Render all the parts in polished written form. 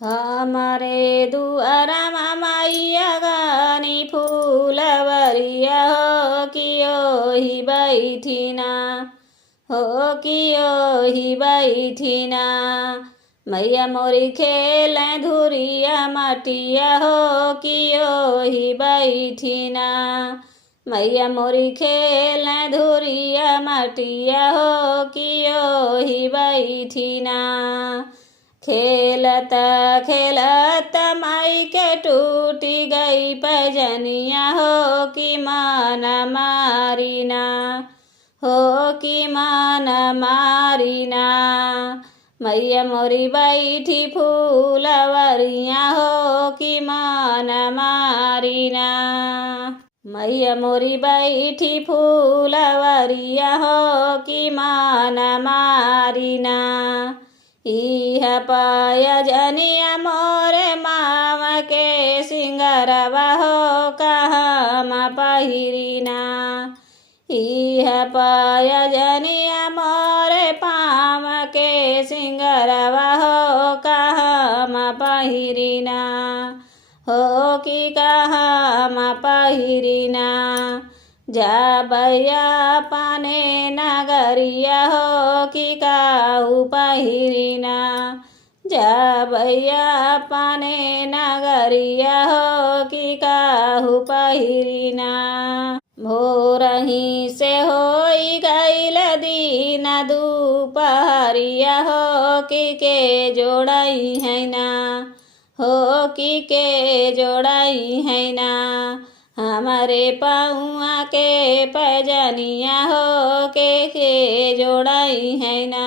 हमारे दुआरा मैया गानी फूलवरिया हो कियो ही बैठिना हो कियो ही बैठिना। मैया मोरी खेल धुरिया मटिया हो कियो ही बैठिना। मैया मोरी खेल धुरिया मटिया हो कियो ही बैठिना। खेलत खेलत माई के टूटी गई पैजनिया हो कि मान मारिना हो कि मान मारिना। मैया मोरी बैठी फूलवरिया हो कि मान मारिना। मैया मोरी बैठी फूलवरिया हो कि मान मारिना। इह पाया जनिया मोरे मामा के सिंगरवा हो कहाँ पहिरिना। इह पाया जनिया मोरे पाम के सिंगरवा हो कहाँ पहिरिना हो कि कहाँ पहिरिना। जाबैया पाने नगरिया हो कि काहू पहिरिना। जाबैया पाने नगरिया हो कि काहू पहिरिना। भोरही से होई गईल दिन दुपहरिया हो कि के जोड़ई है ना हो कि के जोड़ई है ना। हमारे पाऊआ के पैजनिया हो के जोड़ई है ना।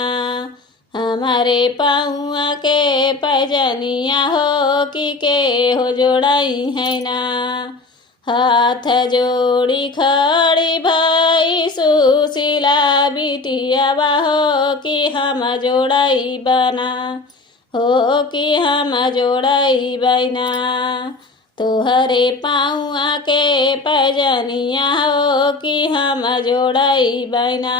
हमारे पाऊआ के पैजनिया हो कि के हो जोड़ई है ना। हाथ जोड़ी खड़ी भाई सुशीला बिटिया हो कि हम जोड़ई बना हो कि हम जोड़ई बना। तोहरे पाऊआ के पैजनिया हो कि हम जोड़ई बना।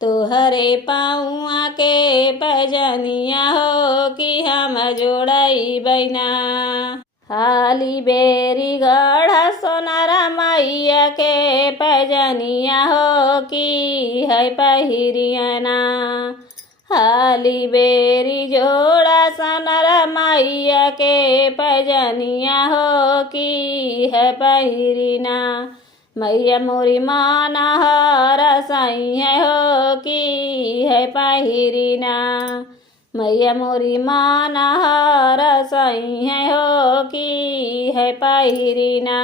तोहरे पाऊआ के पैजनिया हो कि हम जोड़ई बना। हाली बेरी गढ़ा सोनारा मैया के पैजनिया हो कि है पहिरियना। हाली बेरी जोड़ा सोनारा मैया के पैजनिया हो कि है पहिरिना। मैया मोरी माना हर साई है हो कि है पहिरिना। मैया मोरी माना हर साई है हो कि है पहिरिना।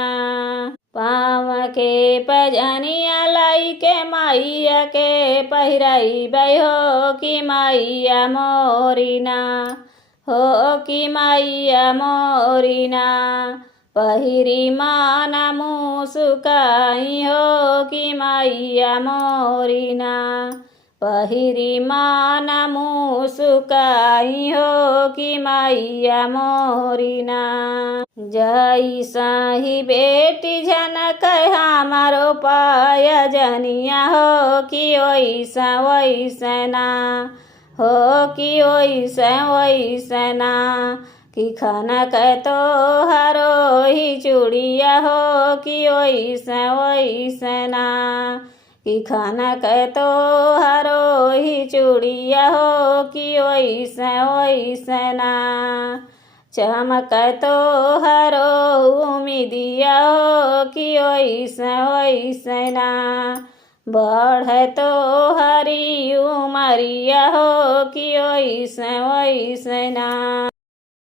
पाँव के पैजनिया लाई के मैया के पहिराई बै हो कि मैया मोरिना हो कि मैया मोरिना। पहिरी माना मुसुकाई हो कि मैया मोरिना। पहिरी माना मुसुकाई हो कि मैया मोरिना। जैसा ही बेटी झनक हमारो पाया जनिया हो कि ओइसा वैसना हो कि ओइसा वैसना। कि खाना कह तो हरो ही चूड़िया हो कि ओइसा वैसना। कि खाना कह तो हरो ही चूड़िया हो कि ओइसा वैसना। चमक तो हरो उम्मीदिया हो कि ओइसा वैसना। बढ़ तो हरी उमरिया हो कि ओइसा वैसना।